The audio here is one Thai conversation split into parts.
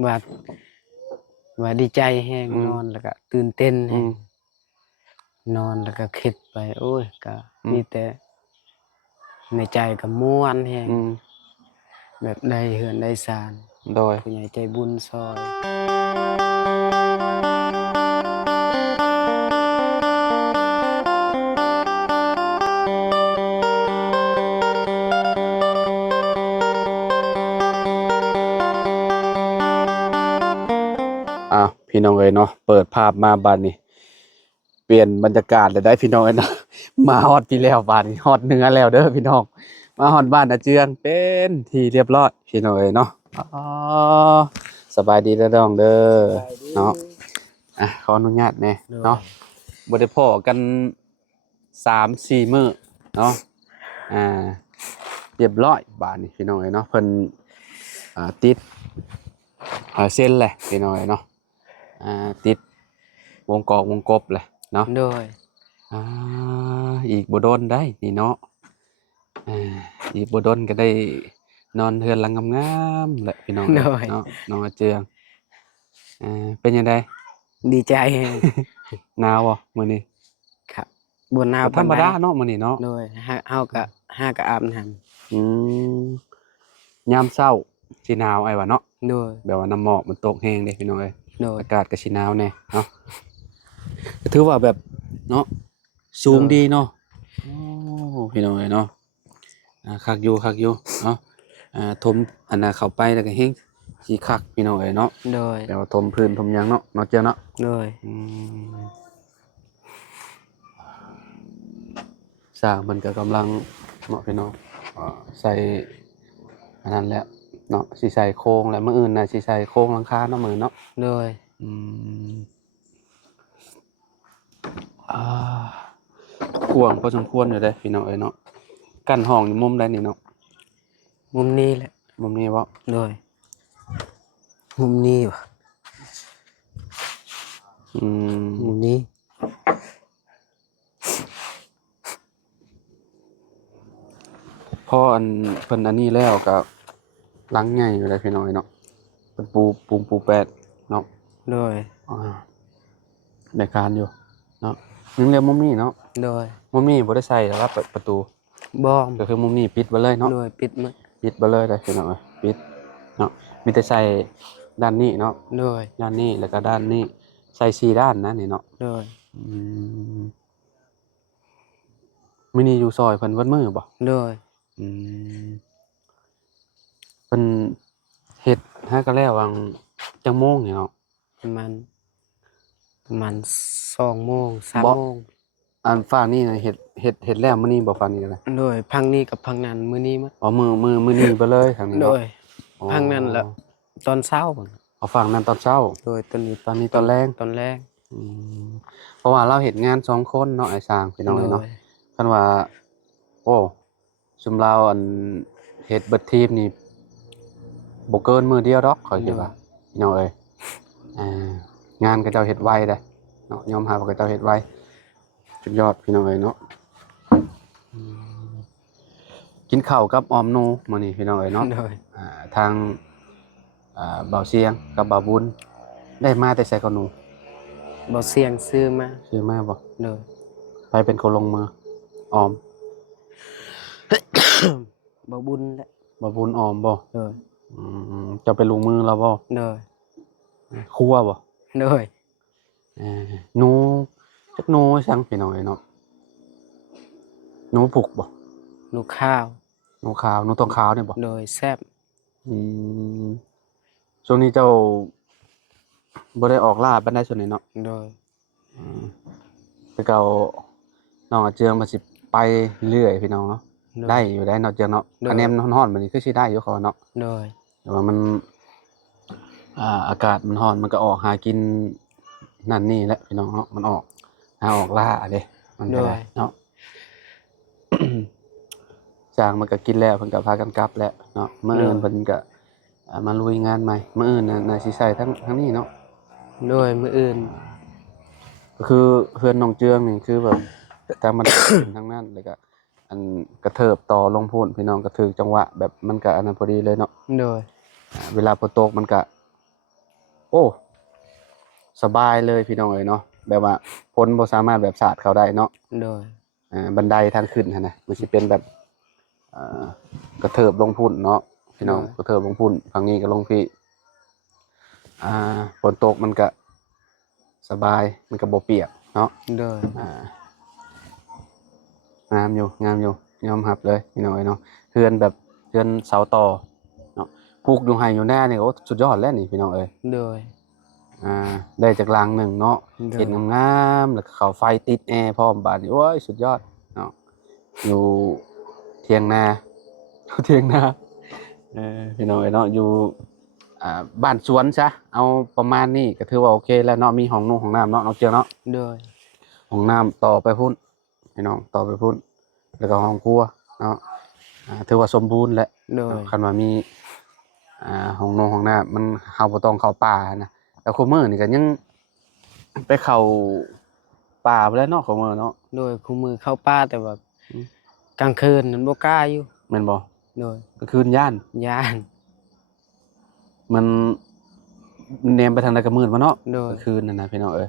ว่าว่าดีใจแฮงนอนแล้วก็ตื่นเต้นแฮงนอนแล้วก็คิดไปโอ้ยก็มีแต่ในใจก็ม่วนแฮงแบบได้เฮือนได้ศาลโดยผู้ใหญ่ใจบุญซอยพี่น้องเอ้ยเนาะเปิดภาพมาบัดนี้เปลี่ยนบรรยากาศเลยได้พี่น้องเอ้ยเนาะมาฮอดพี่แล้วบัดนี้ฮอดเหนือแล้วเด้อพี่น้องมาฮอดบ้านอาเจืองเป็นที่เรียบร้อยพี่น้องเอ้ยเนาะอ๋อสบายดีเด้อน้องเด้อเนาะขออนุญาตแน่เนาะบ่ได้พ้อกัน3-4 มื้อเนาะเรียบร้อยบ้านนี้พี่น้องเอ้ยเนาะเพิ่นติดเส้นแหละพี่น้องเอ้ยเนาะติดวงกอกวงกบเลยเนาะโดยอ่าอีกบ่โดนได้นี่เนาะอ่าอีกบ่โดนก็ได้นอนเฮือนหลังงามๆแหละพี่น้องเอ้ยเนาะน้องอาเจืองเป็นจังได๋ดีใจแฮง หนาวบ่มื้อนี้ครับบ่หนาวธรรมปานใดดาเนาะมื้อนี้เนาะโดยเฮาก็อาบน้ำอืมยามเช้าสิหนาวไอ้ว่าเนาะโดยแบบว่าน้ำหมอกมันตกแฮงเด้พี่น้องเอ้ยโดยอากาศก็สิหนาวแน่เนาะก็ถือว่าแบบเนาะสูงดีเนาะโอ้พี่น้องเอ้ยเนาะคักอยู่เนาะถมอันน่ะเข้าไปแล้วก็เฮงสิคักพี่น้องเอ้ยเนาะโดยแต่ว่าถมพื้นถมหยังเนาะเจ้าเนาะโดยมสร้างมันก็กำลังเนาะพี่น้องใส่อันนั้นแหละเนาะสิใส่โครงแล้วมื้ออื่นน่ะสิใส่โครงหลังคาเนาะมื้อเนาะโดยอืมอ่ากว้างพอสมควรอยู่เด้พี่น้องเอ้ยเนาะกั้นห้องอยู่มุมใดนี่เนาะ มุมนี้แหละมุมนี้บ่โดยมุมนี้ว่ะอืมุมมนี้พออันเพิ่นอันนี้แล้วก็หลังใหญ่อยู่เลยพี่น้อยเนาะเพิ่นปูแปดเนาะโดยอ่าได้การอยู่เนาะยังเหลือมุมนี้เนาะโดยมุมนี้บ่ได้ใส่แล้วครับประตูบ้อมก็คือมุมนี้ปิดไว้เลยเนาะโดยปิดหมดปิดไว้เลยได้พี่น้อยปิดเนาะมีแต่ใส่ด้านนี้เนาะโดยด้านนี้แล้วก็ด้านนี้ใส่4ด้านนะนี่เนาะโดยอืมมื้อนี้อยู่ซอยเพิ่นเบิดมื้อบ่โดยอืมเพิ่นเฮ็ดหาก็แล้ววังจักโมงนี่เนาะประมาณ2 โมง 3 บ่โมงอันฝั่งนี้น่ะเฮ็ดแล้วมื้อนี้บ่ฝั่งนี้ก็ได้โดยพังนี้กับพังนั้นมื้อนี้มั้งอ๋อมื้อนี้ไปเลยทางนี้โดเนาะยอ๋อพังนั้นแหละตอนเช้าพุ่นเอาฝั่งนั้นตอนเช้าโดยตอนนี้ตอนนี้ตอนแลงตอนแรกอืมเพราะว่าเราเฮ็ดงาน2คนเนาะไอ้สร้างพี่น้องโดเอ้ยเนาะยคันว่าโอ้ซุมเราอันเฮ็ดเบิดทีมนี่บ่เกินมื้อเดียวดอกข้อยคิดว่าพี่น้องเอ้ยงานเขาเจ้าเฮ็ดไวเด้เนาะยอมรับว่าเขาเจ้าเฮ็ดไวสุดยอดพี่น้องเอ้ยเนาะ กินข้าวกับออมหนูมื้อนี้พี่น้องเอ้ยเนาะโดยทางเบาเสียงกับบ่าวบุญได้มาแต่ไสก็หนูบ่เสียงซื้อมาซื้อมาบ่โดย ไปเป็นคนลงมือออม บ่บุญแหละบ่าวบุญออมบ่โดยเจ้าเป็นลงมือแล้วบ่โดยครัวบ่โดยหนูจักหนูซังพี่น้องเอ้ยเนาะหนูพุกบ่ลูกข้าว หนูขาวหนูทองขาวนี่บ่โดยแซ่บอืมช่วงนี้เจ้าบ่ได้ออกล่าปานใดส่วนนี้เนาะ โดยอืมแต่เก่าน้องอาเจืองมันสิไปเรื่อยพี่น้องเนาะได้อยู่ได้เนาะเจืองเนาะคะแนนร้อนๆบัดนี้คือสิได้อยู่เขาเนาะโดยแต่ว่ามันอากาศมันร้อนมันก็ออกหากินนั่นนี่แหละพี่น้องเนาะมันออกหาออกล่าเด้มันก็ได้เนาะ จ้างมันก็กินแล้วเพิ่นก็พากันกลับแล้วเนาะมื้ออื่นเพิ่นก็มาลุยงานใหม่มื้ออื่นน่ะสิใช้ทั้งนี้เนาะ โดยมื้ออื่นก็คือเฮือนน้องเจืองนี่คือแบบทางมัน เป็นทางนั้นแล้วก็อันกระเทิบต่อลงพู้นพี่น้องก็ถึกจังหวะแบบมันก็อันนั้นพอดีเลยเนาะโดยเวลาฝนตกมันก็ โอ้สบายเลยพี่น้องเอ้ยเนาะแบบว่าคนบ่สามารถแบบสาดเข้าได้เนาะ โดย บันไดทางขึ้นหั่นน่ะมันสิเป็นแบบอ่ากระเถิบลงพุ่นเนาะพี่น้องกระเถิบลงพุ่นฝั่งนี้ก็ลงพี่ฝนตกมันก็สบายมันก็บ่เปียกเนาะ โดย งามอยู่ยอมรับเลยพี่น้องเอ้ยเนาะเฮือนแบบเฮือนเสาต่อเนาะปลูกอยู่ไห้อยู่หน้านี่โอ้สุดยอดแล้วนี่พี่น้องเอ้ย โดย ได้จากหลังหนึ่งเนาะ โดย เห็นงามๆแล้วก็เข้าไฟติดแอร์พร้อมบาดนี้โอ้ยสุดยอดเนาะอยู่เถียงนา เถียงนาพี่น้องเอ้ยเนาะอยู่บ้านสวนซะเอาประมาณนี้ก็ถือว่าโอเคแล้วเนาะมีห้องนุ่งห้องน้ำเนาะน้องเจียวเนาะ โดย ห้องน้ำต่อไปพุ่นพี่น้องต่อไปพุ่นแล้วก็ห้องครัวเนาะถือว่าสมบูรณ์แล้ว โดย คันว่ามีห้องนงห้องน้ำมันเฮาบ่ต้องเข้าป่านะแล้วคุมื้อนี่ก็ยังไปเข้าป่าไปแล้วเนาะคุมื้อเนาะ โดยคู่มือเข้าป่าแต่ว่า อืม กลางคืนนั้นบ่กล้าอยู่ แม่นบ่ โดย ก็คืนย่าน ย่าน มันแนมไปทางใดก็มืดมาเนาะ โดย ก็คืนนั่นนะพี่น้องเอ้ย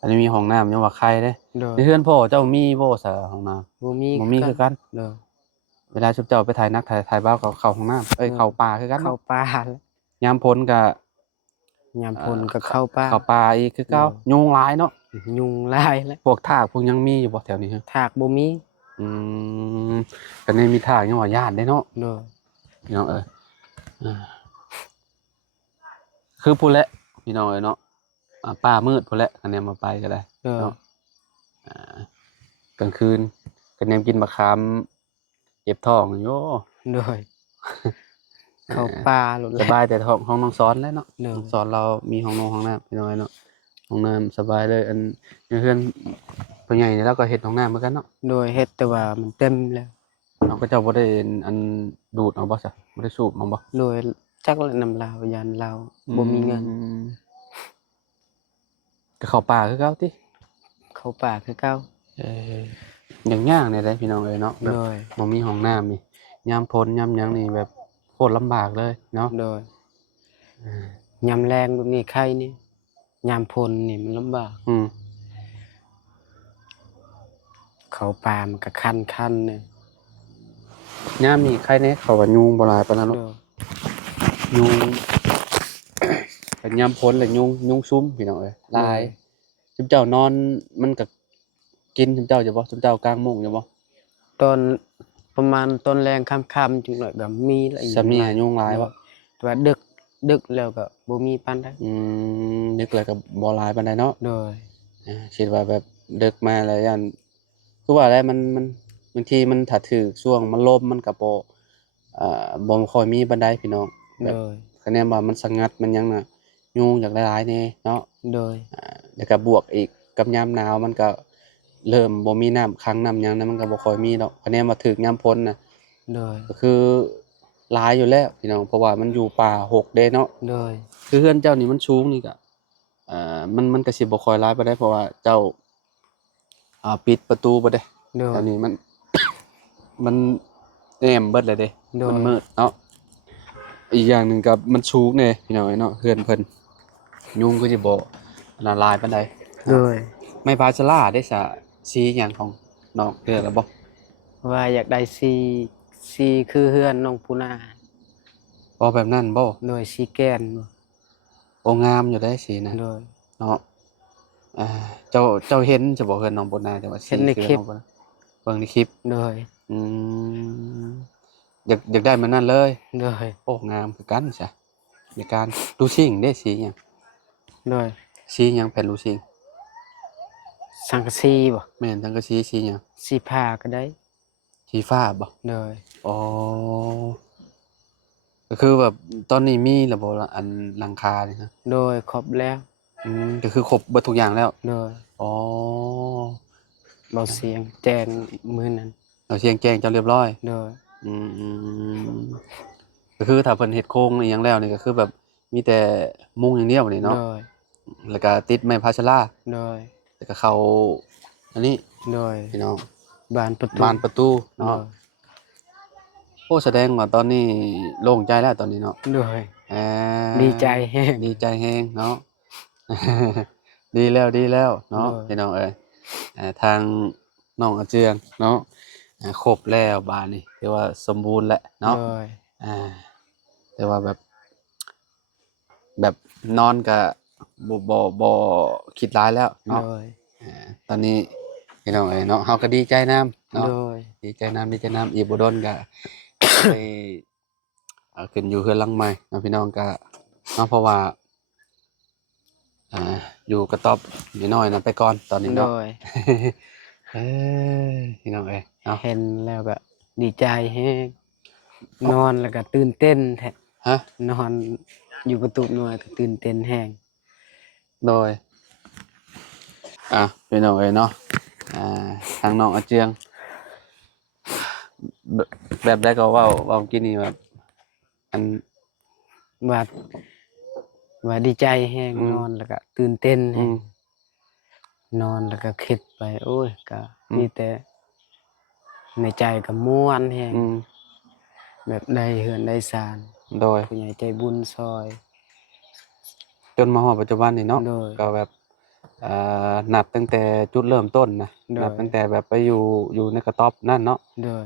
อันนี้มีห้องน้ำยังว่าใครเด้ โดย ในเฮือนพ่อเจ้ามีบ่ซะห้องน้ำ บ่มี บ่มีคือกัน โดย เวลาชุบเจ้าไปถ่ายนักถ่ายบ้าวก็เข้าห้องน้ำเข้าป่าคือกัน เข้า เนาะ ป่าแล้ว ยามพ้นก็ ยามพลก็เข้าป่า เข้าป่าอีกคือเก่ายุงหลายเนาะ ยุงลายแล้ว พวกทากพวกยังมีอยู่บ่แถวนี้ฮะ ถากบ่มี อืมก็ในมีทางยังว่าญาติได้เนาะ โดย พี่น้องอ่าคือพูดแหละพี่น้องเนาะป้ามืดพูดแหละคะแนนมาไปก็ได้ โดย เนาะกลางคืนคะแนนกินมะขามเจ็บท้องโย โดย เข้าป่าหลุด ส แล้ว บายแต่ท้องห้องน้องซ้อนแล้วเนาะ โดย น้องซ้อนเรามีห้องนงห้องน้ำพี่น้องเนาะห้องน้ำสบายเลยอันเพื่อนพ่อใหญ่นี่เราก็เฮ็ดห้องน้ำเหมือนกันเนาะ โดยเฮ็ดแต่ว่ามันเต็มแล้ว เราก็เจ้าบ่ได้อันดูดเอาบ่ซะบ่ได้สูบเอาบ่ โดยจักและนำลาวยันลาวบ่มีเงิน ก็เข้าป่าคือเก่าติ เข้าป่าคือเก่า อย่างยากเนี่ยได้พี่น้องเอ้ยเนาะแบบ โดย บ่มีห้องน้ำนี่ยามพ้นยามหยังนี่แบบโคตรลำบากเลยเนาะ โดยยามแรงแบบนี้ใครนี่ยามพลนี่มันลำบาก อืม เข้าป่ามันก็คันๆเนี่ย ยามนี่ใครแน่เขาว่ายุงบ่หลายปานนั้น โด เนาะ ย ยุง เป็นยามพ้นแล้วยุงซุ่มพี่น้องเอ้ยหลายจุมเจ้านอนมันก็กินจุมเจ้าอยู่บ่จุมเจ้ากลางมุ้งอยู่บ่ ตอนประมาณตอนแรงค่ำๆจังหน่อยก็มีแล้ว สำนีหายุงหลายบ่ แต่ว่าดึกแล้วก็บ่มีปานใด นึกแล้วก็บ่หลายปานใดเนาะ โดย คิดว่าแบบดึกมาแล้วยันคือว่าอะไรมันบางทีมันถ้าถึกช่วงมันลมมันก็บ่ค่อยมีปานใดพี่น้องแบ โด บ ย คะแนนว่ามันสงัดมันหยังน่ะยุงอยากหลายๆแน่เนาะ โดย แล้วก็บวกอีกกับยามหนาวมันก็เริ่มบ่มีน้ำขังน้ำหยังนะมันก็บ่ค่อยมีดอกคะแนนว่าถึกยามพ้นน่ะ โดย ก็คือหลายอยู่แล้วพี่น้องเพราะว่ามันอยู่ป่าหกเด้เนาะ โดย คือเฮือนเจ้านี่มันสูงนี่ก็มันก็สิบ่ค่อยหลายปานใดเพราะว่าเจ้าปิดประตูบ่ได้ โดย ตอนนี้มัน มันแอมเบิดเลยเด้ โดย มันมืดเนาะอีกอย่างหนึงก็มันสูงแน่พี่น้องเนาะเฮือนเพิ่นยุงก็สิบ่ละลายปานใด โดย ไม้พาชลาได้สีหยังของน้องเลือกแล้วบ่ ว่าอยากได้ซีคือเฮือนน้องปูนา บ่แบบนั้นบ่ โดยซีแกน โอ้งามอยู่ได้สีนะ โดย เนาะเจ้าเห็นจะบ่เฮือนน้องบ่นาแต่ว่าสี เห็นในคลิป อน้องบ่นาเบิ่งในคลิป โดย อืมอยากได้มันนั่นเลย โดย โอ้งามคือกันซะในการลูซิ่งได้สีหยัง โดย สีหยังแผ่นลูซิ่ง สังกะสีบ่ แม่นจังก็สีหยัง สีผ้าก็ได้ สีฟ้าบ่ โดย อ๋อก็คือแบบตอนนี้มีแล้วบ่ล่ะอันหลังคานี่นะ โดยครบแล้ว ก็คือครบเบิดทุกอย่างแล้ว โดย อ๋อ บ่เสียงแจ้งมื้อนั้น เราเชียงแจ้งเจ้าเรียบร้อย โดย อืมก็คือถ้าเพิ่นเฮ็ดโครงอีหยังแล้วนี่ก็คือแบบมีแต่มุงอย่างเดียวนี่ โด เนาะ ย แล้วก็ติดไม้พาชลา โดย แล้วก็เข้าอันนี้ โดย พี่น้อง บานประตู บานประตู โด เนาะ ย โอ้แสดงว่าตอนนี้โล่งใจแล้วตอนนี้เนาะ โดย เออ ดีใจแฮง ดีใจแฮงเนาะ ดีแล้วดีแล้วเนาะ โดย พี่น้องเอ้ยทางน้องอาเจืองเนาะครบแล้วบาดนี้ถือว่าสมบูรณ์แล้วเนาะ โดย อ่าแต่ว่าแบบนอนก็บ่คิดร้ายแล้ว โด เนาะ ย ตอนนี้พี่น้องเอ้ยเนาะเฮาก็ดีใจนํเนาะ โดย ดีใจนํอีกบ่โดนก็ ไปขึ้นอยู่เฮือนหลังใหม่เนาะพี่น้องก็เนาะเพราะว่าอ่าอยู่กระต๊อบน้อยๆนะไปก่อนตอนนี้ โด เนาะ ย เอ้ยพี่น้องเอ้ยเนาะ เห็นแล้วก็ดีใจแฮงนอนแล้วก็ตื่นเต้นแท้ ฮะ นอนอยู่กระตุกน้อยก็ตื่นเต้นแฮง โดยพี่น้องเอ้ยเนาะทางน้องอาเจียงแบบใดก็เว้ากินนี่แบบอัน ว่าว่าดีใจแฮง อืม นอนแล้วก็ตื่นเต้นแฮ อื ง ม นอนแล้วก็คิดไป โอ้ยก็ อืม มีแต่ในใจก็ม่วนแฮง อืม แบบได้เฮือนได้ศาล โดย ผู้ใหญ่ใจบุญซอย จนมาฮอดปัจจุบันนี่เนาะ โดย ก็แบบนับตั้งแต่จุดเริ่มต้นนะ โดย นับตั้งแต่แบบไปอยู่ในกระต๊อบนั่นเนาะ โดย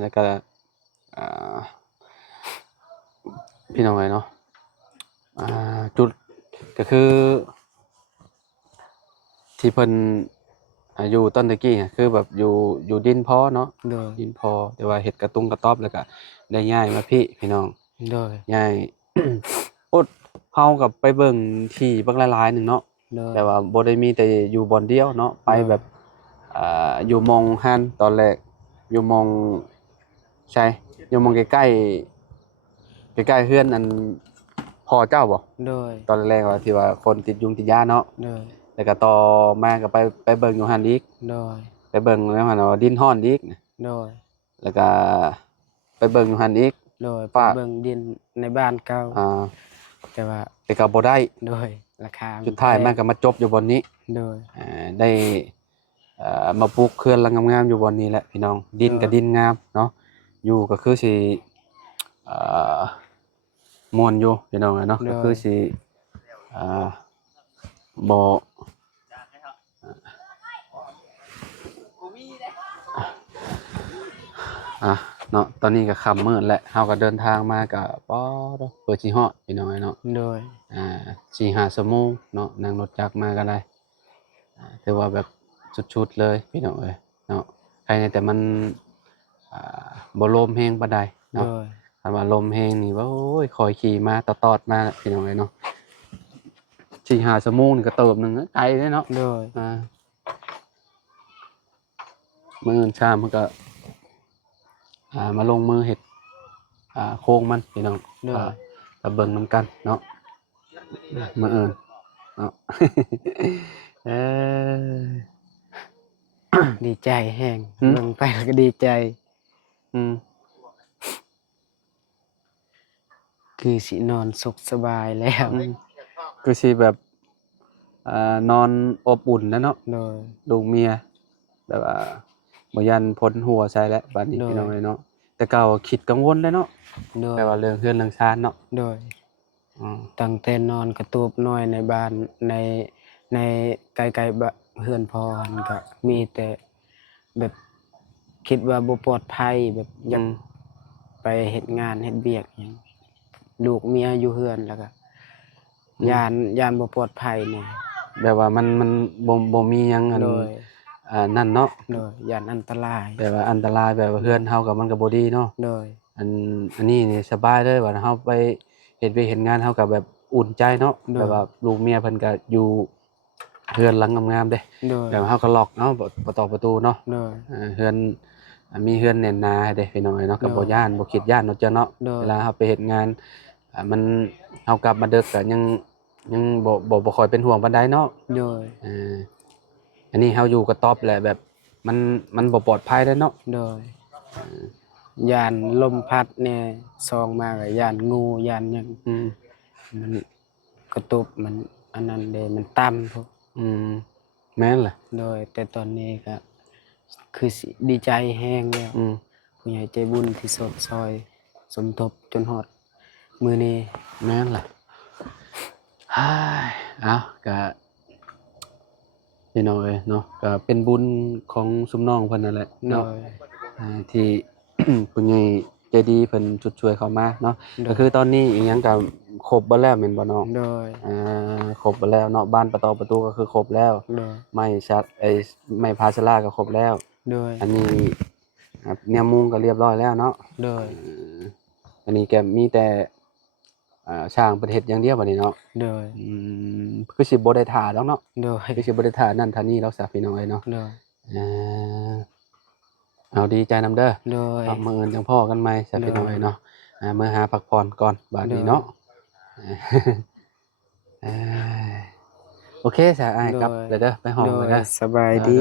แล้วก็อ่าพี่น้องเอ้ยเนาะจุดก็คือ ที่เพิ่นอยู่ต้นตะกี้อะคือแบบอยู่ดินพอเนาะ โดย ดินพอแต่ว่าเฮ็ดกระตุงกระต๊อบแล้วก็ได้ย้ายมาพี่น้อง โดย ย้าย โอ๊ดเฮากับไปเบิ่งที่บักหลายๆหนึ่งเนาะ โดย แต่ว่าบ่ได้มีแต่อยู่บ่อนเดียวเนาะไปแบบอยู่หม้องหันตอนแรกอยู่หม้องใช่อยู่หม้องใกล้ๆเฮือนอันพ่อเจ้าบ่ โดย ตอนแรกว่าที่ว่าคนติดยุงติดยาเนาะ โดย แล้วก็ต่อมาก็ไปเบิ่งอยู่หั่นอีก โดย ไปเบิ่งแล้วหั่นว่าดินฮ้อนอีก โดย แล้วก็ไปเบิ่งอยู่หั่นอีก โดยไป ป้า เบิ่งดินในบ้านเก่า แต่ว่า แต่ก็บ่ได้ โดยราคา สุดท้ายมัน แพ ก็มาจบอยู่บ่อนนี้ งโดย ได้มาปลูกเขื่อนหลังงามๆอยู่บ่อนนี้แหละพี่น้องดินก็ดินงามเนาะอยู่ก็คือสิเอ่อม่วนอยู่พี่น้องเนาะก็คือสิบ่เนาะตอนนี้ก็ค่ำมืดแล้วเฮาก็เดินทางมาก็ป๊อดเปิดสิฮอดพี่น้องเนาะ โดย 4-5 ชั่วโมงเนาะนั่งรถจักรมาก็ได้ถือว่าแบบสุดๆเลยพี่น้องเอ้ยเนาะใครแต่มันบ่ลมแฮงปานใด โด เนาะ ย ถ้าว่าลมแฮงนี่ว่าโอ้ยคอยขี่มาตอดๆมาพี่น้องเอ้ยเนาะ4-5 ชั่วโมงนี่ก็เติบหนึงไกลเด้เนาะ โดย มื้ออื่นเช้ามันก็มาลงมือเฮ็ดโครงมันพี่น้อง โดย ถ้าเบิ่งนํกันเนาะมื้ออื่นเนาะ เอ้ย ดีใจแฮง หืม เบิ่งไปแล้วก็ดีใจ อืม คือสินอนสุขสบายแล้ว คือสิแบบนอนอบอุ่นนะเนาะ โดย ลูกเมียแบบว่าบ่ยันพ้นหัวใส่แล้วบัดนี้ โดย พี่น้องเอ้ยเนาะแต่เก่าคิดกังวลเลยเนาะ โดย แต่ว่าเรื่องเรือนเรื่องชานเนาะ โดย อืม ตั้งแต่นอนกระตูบน้อยในบ้านในไกลๆเฮือนพอหันก็มีแต่แบบคิดว่าบ่ปลอดภัยแบบอยากไปเฮ็ดงานเฮ็ดเวียกหยังลูกเมียอยู่เฮือนแล้วก็ย้านบ่ปลอดภัยแน่ แบบว่ามันบ่มีหยังอัน โดย นั่นเนาะ โดยย้านอันตราย แบบว่าอันตรายแบบว่าเฮือนเฮากับมันก็บ่ดีเนาะ โดย อันนี้นี่สบายเลยว่าเฮาไปเฮ็ดเวียกเฮ็ดงานเฮาก็แบบอุ่นใจเนาะ โดย แบบว่าลูกเมียเพิ่นก็อยู่เฮือนหลังงามๆเด้ โดย แบบเฮาก็ล็อกเนาะบ่ตอกประตูเนาะ โดย เฮือนมีเฮือนแน่นหนาให้เด้พี่น้องเอ้ยเนาะก็ โด บ่ ย ย้านบ่คิดย้านเนาะเจ้าเนาะ โดย เวลาเฮาไปเฮ็ดงานมันเฮากลับมาดึกก็ยังบ่ค่อยเป็นห่วงปานใดเนาะ โดย อันนี้เฮาอยู่กระต๊อบแหละแบบมันบ่ปลอดภัยเด้เนาะ โดยย้านลมพัดแน่ซองมาก็ย้านงูย้านหยัง อืม มันกระตุบมันอันนั้นเด้มันต่ำพวก อืมแม่นล่ะ โดยแต่ตอนนี้ก็คือสิดีใจแฮงแล้ว อืม ผู้ใหญ่ใจบุญที่สดซอยสมทบจนฮอด มื้อนี้ แม่นล่ะฮ้ายเอาก็พี่น้องเอ้ยเนาะก็เป็นบุญของซุมน้องเพิ่นนั่นแหละ โด เนาะ ย ที่ ผู้ใหญ่ใจดีเพิ่นชุดช่วยเข้ามาเนาะ โดย ก็คือตอนนี้อิหยังก็ครบเบิดแล้วแม่นบ่น้อง โดย ครบเบิดแล้วเนาะบ้านประตูก็คือครบแล้ว โดย ไม้ชัดไม้พาสลาก็ครบแล้ว โดย อันนี้แนวมุงก็เรียบร้อยแล้วเนาะ โดย อันนี้แกมีแต่ช่างเพิ่นเฮ็ดอย่างเดียวบัดนี้เนาะ โดย คือสิบ่ได้ท่าดอกเนาะ โดย คือสิบ่ได้ท่านั่นท่านี้แล้วซะพี่น้องเอ้ยเนาะ โดย เอ่อเอาดีใจนำเด้อ โดย เอามื้ออื่นจังพ้อกันใหม่ซะพี่น้องเอ้ยเนาะมื้อหาพักผ่อนก่อนบัดนี้เนาะ เอ้ยโอเคซะอ้ายกลับ โดย เด้อไปห้อง โด เลย ยเด้อ สบายดี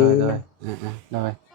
โดยๆๆๆ